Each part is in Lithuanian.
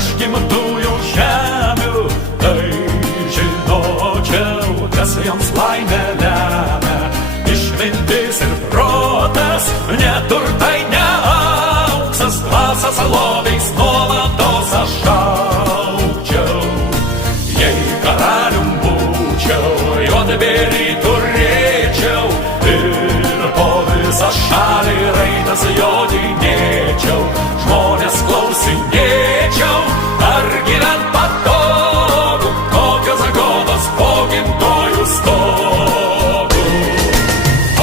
aš gimtųjų žemių, tai žinočiau, kas joms laimę lemia. Išmintis ir protas, neturtai, ne auksas, dvasios lobiais nuolatos aš šaukčiau. Jei karalium būčiau, juodbėrį turėčiau ir po visą šalį raitas jodinėčiau. Žmonės klausinėčiau, ar gyvent patogu, kokios godos po gimtojų stogų.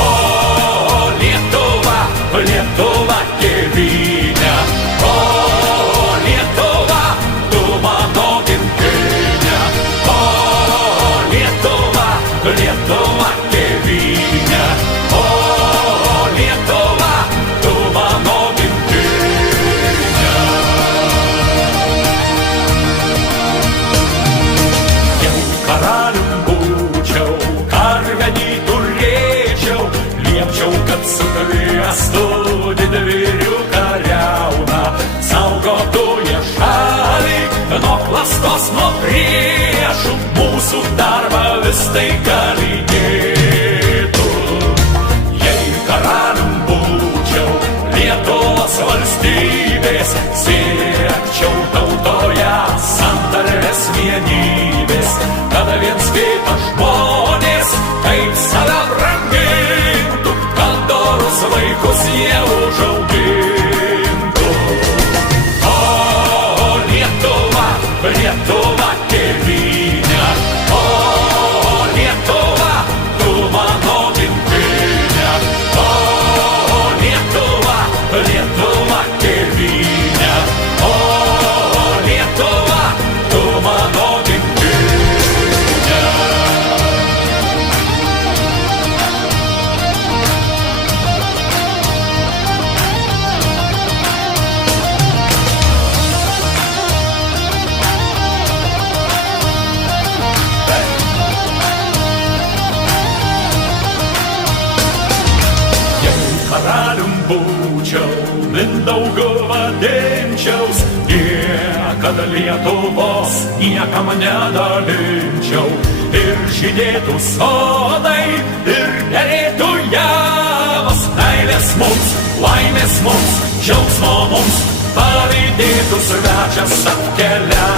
O Lietuva, Lietuva tėvynė, o Lietuva, tu mano gimtinė. O Lietuva, Lietuva tėvynė, o Lietuva, tu mano gimtinė. Jau karalium būčiau, karvenį turėčiau, liepčiau, kad sukviestų didvyrių kariauną, saugotų jie šalį nuo klastos, nuo priešų, mūsų darbą vis tai galėtų. Jei karalium būčiau, Lietuvos valstybės, siekčiau tautoje santarvės vienybės, kad viens kitą žmonės kaip save brangintų, kad dorus vaikus jie užaugintų. O Lietuva, Lietuva tėvynė, o Lietuva, tu mano gimtinė. O Lietuva, Lietuva tėvynė, o Lietuva, tu mano gimtinė. Jei karalium būčiau, Mindaugu vadinčiaus, niekada Lietuvos niekam nedalinčiau. Ir žydėtų sodai, ir derėtų javas, meilės mums, laimės mums, džiaugsmo mums, pavydėtų svečias atkeliavęs.